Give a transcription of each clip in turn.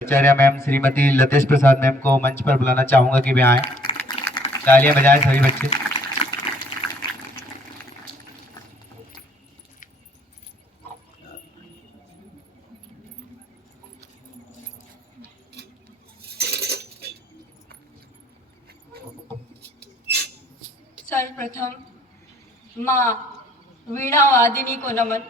आचार्य ma'am Shrimati Latesh प्रसाद ma'am को मंच पर बुलाना चाहूंगा कि वे आए। तालियां बजाएं सभी बच्चे। सर्वप्रथम माँ वीणा वादिनी को नमन।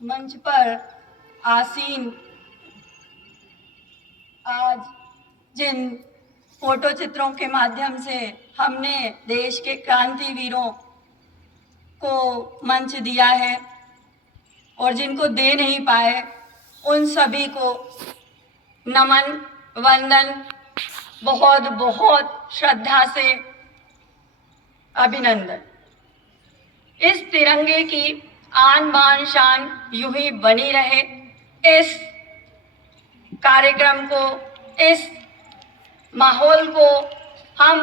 मंच पर आसीन आज जिन फोटो चित्रों के माध्यम से हमने देश के क्रांति वीरों को मंच दिया है और जिनको दे नहीं पाए उन सभी को नमन वंदन, बहुत बहुत श्रद्धा से अभिनंदन। इस तिरंगे की आन बान शान यूं ही बनी रहे। इस कार्यक्रम को, इस माहौल को हम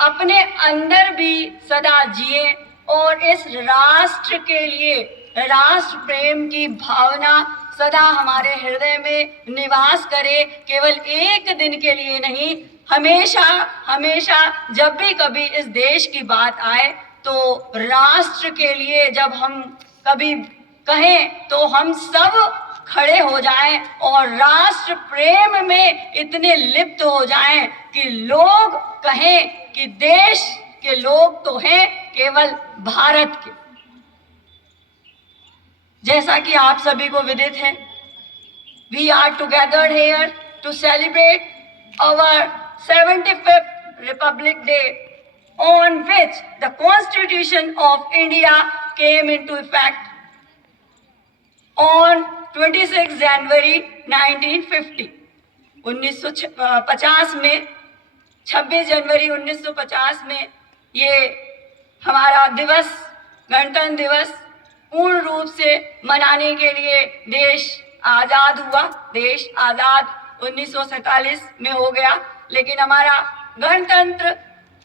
अपने अंदर भी सदा जिए और इस राष्ट्र के लिए राष्ट्र प्रेम की भावना सदा हमारे हृदय में निवास करे। केवल एक दिन के लिए नहीं, हमेशा हमेशा जब भी कभी इस देश की बात आए तो राष्ट्र के लिए जब हम कभी कहें तो हम सब खड़े हो जाएं और राष्ट्र प्रेम में इतने लिप्त हो जाएं कि लोग कहें कि देश के लोग तो हैं केवल भारत के। जैसा कि आप सभी को विदित है, we are together here to celebrate our 75th Republic Day, on which the Constitution of India came into effect on 26 January 1950। 1950 में 26 जनवरी 1950 में ये हमारा दिवस, गणतंत्र दिवस पूर्ण रूप से मनाने के लिए देश आज़ाद हुआ। देश आज़ाद 1947 में हो गया, लेकिन हमारा गणतंत्र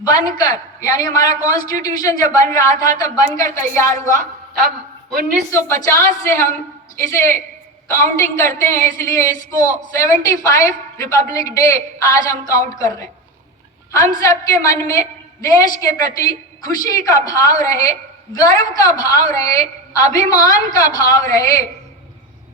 बनकर, यानी हमारा कॉन्स्टिट्यूशन जब बन रहा था तब बनकर तैयार हुआ। तब 1950 से हम इसे काउंटिंग करते हैं, इसलिए इसको 75 रिपब्लिक डे आज हम काउंट कर रहे हैं। हम सबके मन में देश के प्रति खुशी का भाव रहे, गर्व का भाव रहे, अभिमान का भाव रहे।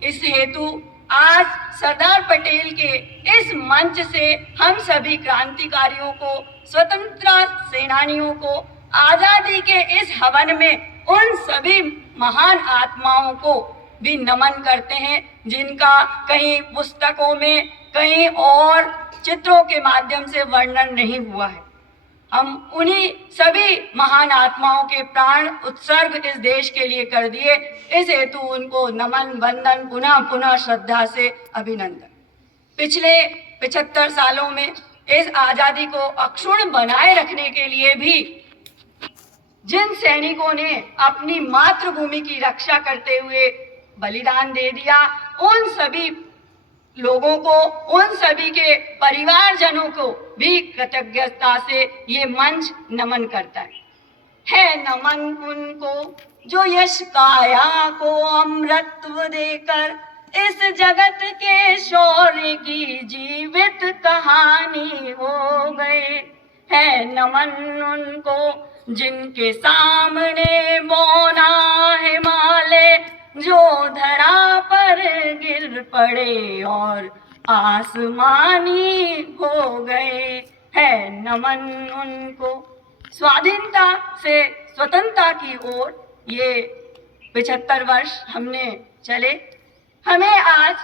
इस हेतु आज सरदार पटेल के इस मंच से हम सभी क्रांतिकारियों को, स्वतंत्रता सेनानियों को, आजादी के इस हवन में उन सभी महान आत्माओं को भी नमन करते हैं जिनका कहीं पुस्तकों में, कहीं और चित्रों के माध्यम से वर्णन नहीं हुआ है। हम उन्हीं सभी महान आत्माओं के प्राण उत्सर्ग इस देश के लिए कर दिए। इस हेतु उनको नमन वंदन, पुनः पुनः श्रद्धा से अभिनंदन। पिछले 75 सालों में इस आज़ादी को अक्षुण्ण बनाए रखने के लिए भी जिन सैनिकों ने अपनी मातृभूमि की रक्षा करते हुए बलिदान दे दिया, उन सभी लोगों को, उन सभी के परिवारजनों को भी कृतज्ञता से ये मंच नमन करता है नमन उनको जो यश काया को अमृतत्व देकर इस जगत के शौर्य की जीवित कहानी हो गए। है नमन उनको जिनके सामने मौना हिमालय जो धरा पर गिर पड़े और आसमानी हो गए। है नमन उनको। स्वाधीनता से स्वतंत्रता की ओर ये 75 वर्ष हमने चले। हमें आज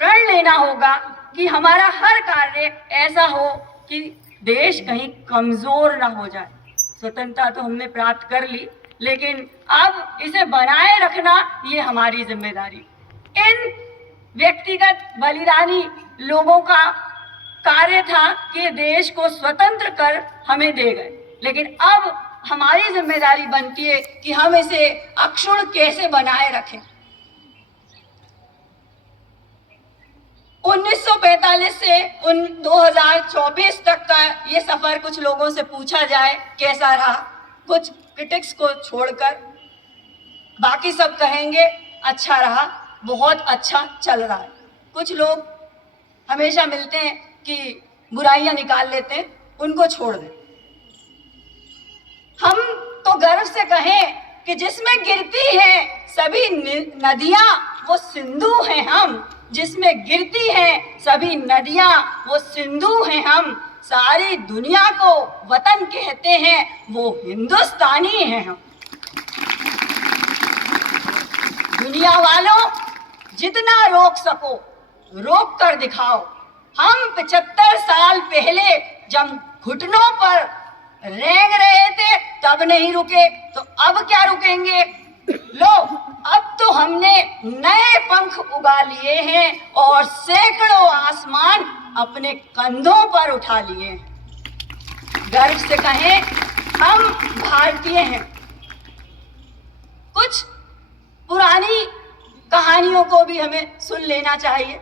प्रण लेना होगा कि हमारा हर कार्य ऐसा हो कि देश कहीं कमजोर ना हो जाए। स्वतंत्रता तो हमने प्राप्त कर ली, लेकिन अब इसे बनाए रखना ये हमारी जिम्मेदारी। इन व्यक्तिगत बलिदानी लोगों का कार्य था कि देश को स्वतंत्र कर हमें दे गए, लेकिन अब हमारी जिम्मेदारी बनती है कि हम इसे अक्षुण्ण कैसे बनाए रखें। 1945 से 2024 तक का ये सफर कुछ लोगों से पूछा जाए कैसा रहा, कुछ क्रिटिक्स को छोड़कर बाकी सब कहेंगे अच्छा रहा, बहुत अच्छा चल रहा है। कुछ लोग हमेशा मिलते हैं कि बुराइयां निकाल लेते हैं, उनको छोड़ दें। हम तो गर्व से कहें कि जिसमें गिरती हैं सभी नदियां वो सिंधु हैं हम, जिसमें गिरती हैं सभी नदियां वो सिंधु हैं हम, सारी दुनिया को वतन कहते हैं वो हिंदुस्तानी हैं हम। दुनिया वालों, जितना रोक सको रोक कर दिखाओ। हम 75 साल पहले जब घुटनों पर रेंग रहे थे तब नहीं रुके, तो अब क्या रुकेंगे? लो, अब तो हमने नए पंख उगा लिए हैं और सैकड़ों आसमान अपने कंधों पर उठा लिए हैं। गर्व से कहें हम भारतीय हैं। कुछ पुरानी कहानियों को भी हमें सुन लेना चाहिए।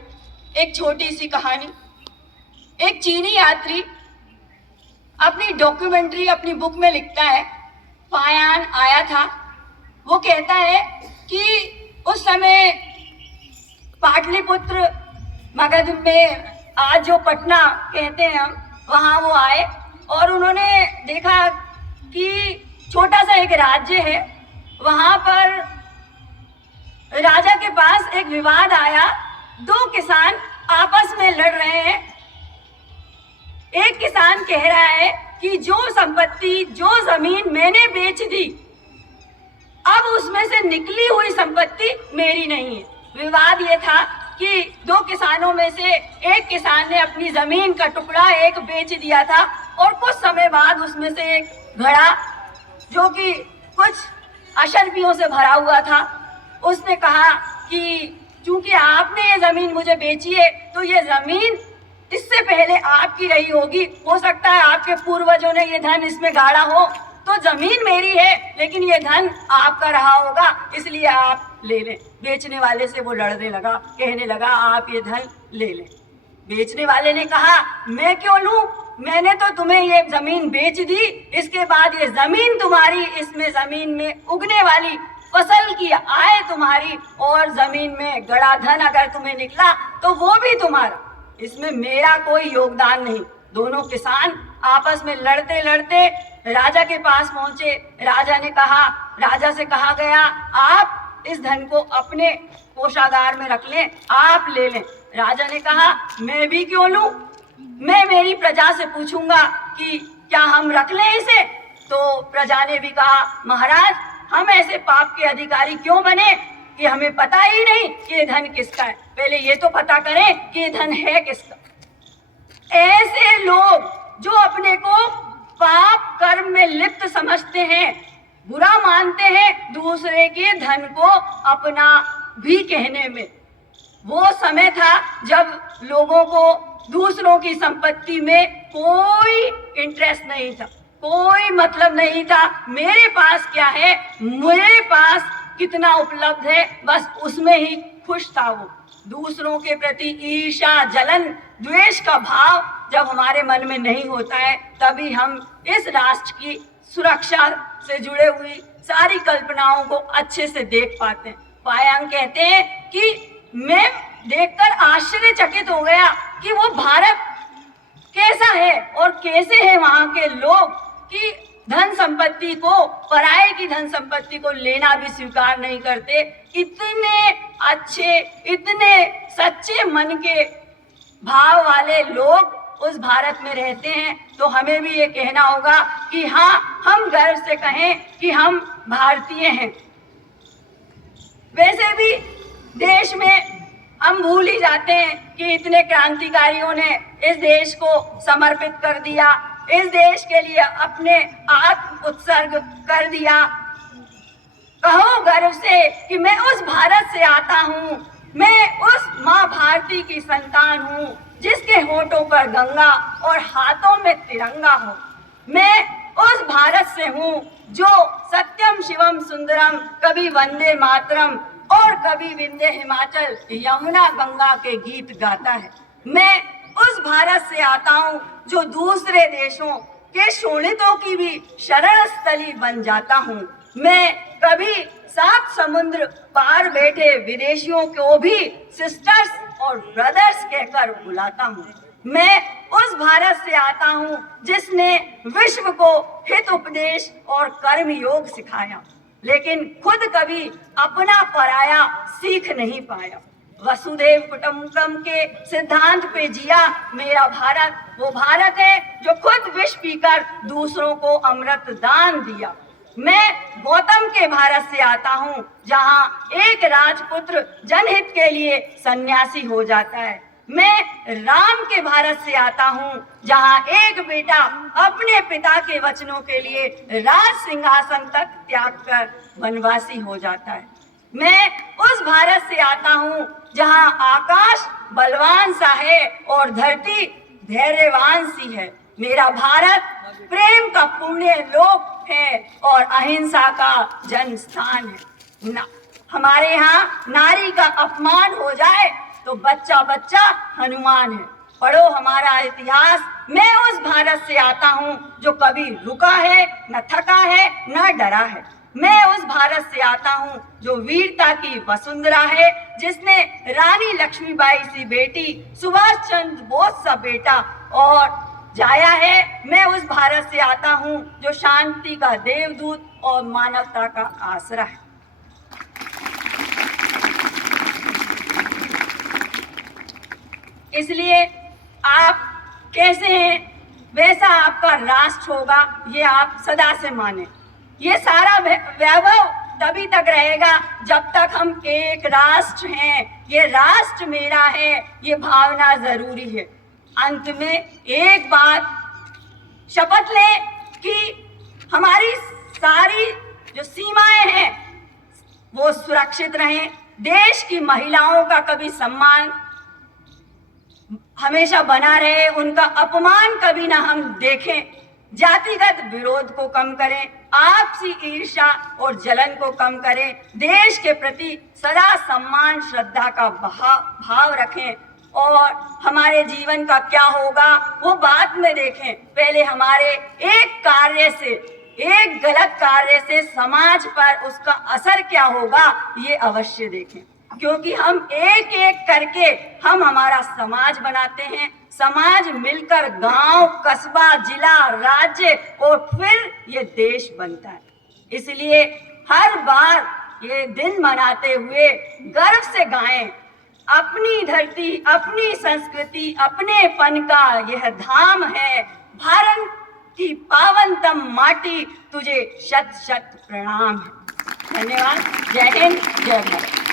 एक छोटी सी कहानी। एक चीनी यात्री अपनी डॉक्यूमेंट्री अपनी बुक में लिखता है, फायान आया था। वो कहता है कि उस समय पाटलिपुत्र मगध में, आज जो पटना कहते हैं हम, वहाँ वो आए और उन्होंने देखा कि छोटा सा एक राज्य है, वहाँ पर राजा के पास एक विवाद आया। दो किसान आपस में लड़ रहे हैं। एक किसान कह रहा है कि जो संपत्ति, जो जमीन मैंने बेच दी, अब उसमें से निकली हुई संपत्ति मेरी नहीं है। विवाद ये था कि दो किसानों में से एक किसान ने अपनी जमीन का टुकड़ा एक बेच दिया था और कुछ समय बाद उसमें से एक घड़ा, जो कि कुछ अशर्फियों से भरा हुआ था, उसने कहा कि चूंकि आपने ये जमीन मुझे बेची है तो ये जमीन इससे पहले आपकी रही होगी, हो सकता है आपके पूर्वजों ने ये धन इसमें गाड़ा हो, तो जमीन मेरी है लेकिन ये धन आपका रहा होगा, इसलिए आप ले लें। बेचने वाले से वो लड़ने लगा, कहने लगा आप ये धन ले लें। बेचने वाले ने कहा मैं क्यों लूं, मैंने तो तुम्हें ये जमीन बेच दी, इसके बाद ये जमीन तुम्हारी, इसमें जमीन में उगने वाली फसल की आय तुम्हारी और जमीन में गड़ा धन अगर तुम्हें निकला तो वो भी तुम्हारा, इसमें मेरा कोई योगदान नहीं। दोनों किसान आपस में लड़ते लड़ते राजा के पास पहुंचे। राजा से कहा गया आप इस धन को अपने कोषागार में रख लें, आप ले लें। राजा ने कहा मैं भी क्यों लूं, मैं मेरी प्रजा से पूछूंगा कि क्या हम रख लें इसे। तो प्रजा ने भी कहा महाराज, हम ऐसे पाप के अधिकारी क्यों बने कि हमें पता ही नहीं कि ये धन किसका है, पहले ये तो पता करें कि ये धन है किसका। ऐसे लोग जो अपने को पाप कर्म में लिप्त समझते हैं, बुरा मानते हैं, दूसरे के धन को अपना भी कहने में। वो समय था जब लोगों को दूसरों की संपत्ति में कोई इंटरेस्ट नहीं था, कोई मतलब नहीं था। मेरे पास क्या है, मेरे पास कितना उपलब्ध है, बस उसमें ही खुश था वो। दूसरों के प्रति ईर्ष्या, जलन, द्वेष का भाव जब हमारे मन में नहीं होता है, तभी हम इस राष्ट्र की सुरक्षा से जुड़े हुई सारी कल्पनाओं को अच्छे से देख पाते हैं। फायांग कहते हैं कि मैं देखकर आश्चर्यचकित हो गया कि वो भारत कैसा है और कैसे है वहाँ के लोग कि धन संपत्ति को, पराये की धन संपत्ति को लेना भी स्वीकार नहीं करते। इतने अच्छे, इतने सच्चे मन के भाव वाले लोग उस भारत में रहते हैं, तो हमें भी ये कहना होगा कि हाँ, हम गर्व से कहें कि हम भारतीय हैं। वैसे भी देश में हम भूल ही जाते हैं कि इतने क्रांतिकारियों ने इस देश को समर्पित कर दिया, इस देश के लिए अपने आत्म उत्सर्ग कर दिया। कहो गर्व से कि मैं उस भारत से आता हूँ, मैं उस माँ भारती की संतान हूँ जिसके होठों पर गंगा और हाथों में तिरंगा हो। मैं उस भारत से हूँ जो सत्यम शिवम सुंदरम, कभी वंदे मातरम और कभी विंध्य हिमाचल यमुना गंगा के गीत गाता है। मैं उस भारत से आता हूँ जो दूसरे देशों के शोणितों की भी शरण स्थली बन जाता हूँ। मैं कभी 7 समुद्र पार बैठे विदेशियों को भी सिस्टर्स और ब्रदर्स कहकर बुलाता हूँ। मैं उस भारत से आता हूँ जिसने विश्व को हित उपदेश और कर्म योग सिखाया, लेकिन खुद कभी अपना पराया सीख नहीं पाया। वसुधैव कुटुंबकम के सिद्धांत पे जिया मेरा भारत वो भारत है जो खुद विष पीकर दूसरों को अमृत दान दिया। मैं गौतम के भारत से आता हूँ जहाँ एक राजपुत्र जनहित के लिए सन्यासी हो जाता है। मैं राम के भारत से आता हूँ जहाँ एक बेटा अपने पिता के वचनों के लिए राज सिंहासन तक त्याग कर वनवासी हो जाता है। मैं उस भारत से आता हूँ जहाँ आकाश बलवान सा है और धरती धैर्यवान सी है। मेरा भारत प्रेम का पुण्य लोक है और अहिंसा का जन्म स्थान है। ना हमारे यहाँ नारी का अपमान हो जाए तो बच्चा बच्चा हनुमान है। पढ़ो हमारा इतिहास। मैं उस भारत से आता हूँ जो कभी रुका है, न थका है, न डरा है। मैं उस भारत से आता हूँ जो वीरता की वसुंधरा है, जिसने रानी लक्ष्मीबाई सी बेटी, सुभाष चंद्र बोस सा बेटा और जाया है। मैं उस भारत से आता हूँ जो शांति का देवदूत और मानवता का आसरा है। इसलिए आप कैसे हैं वैसा आपका राष्ट्र होगा, ये आप सदा से माने। ये सारा वैभव तभी तक रहेगा जब तक हम एक राष्ट्र हैं। ये राष्ट्र मेरा है, ये भावना जरूरी है। अंत में एक बात शपथ लें कि हमारी सारी जो सीमाएं हैं वो सुरक्षित रहें। देश की महिलाओं का कभी सम्मान हमेशा बना रहे, उनका अपमान कभी ना हम देखें। जातिगत विरोध को कम करें, आपसी ईर्ष्या और जलन को कम करें। देश के प्रति सदा सम्मान श्रद्धा का भाव रखें और हमारे जीवन का क्या होगा वो बाद में देखें। पहले हमारे एक कार्य से, एक गलत कार्य से समाज पर उसका असर क्या होगा ये अवश्य देखें, क्योंकि हम एक एक करके हम हमारा समाज बनाते हैं। समाज मिलकर गांव, कस्बा, जिला, राज्य और फिर ये देश बनता है। इसलिए हर बार ये दिन मनाते हुए गर्व से गाएं, अपनी धरती, अपनी संस्कृति, अपनेपन का यह धाम है। भारत की पावनतम माटी, तुझे शत शत प्रणाम है। धन्यवाद। जय हिंद, जय भारत।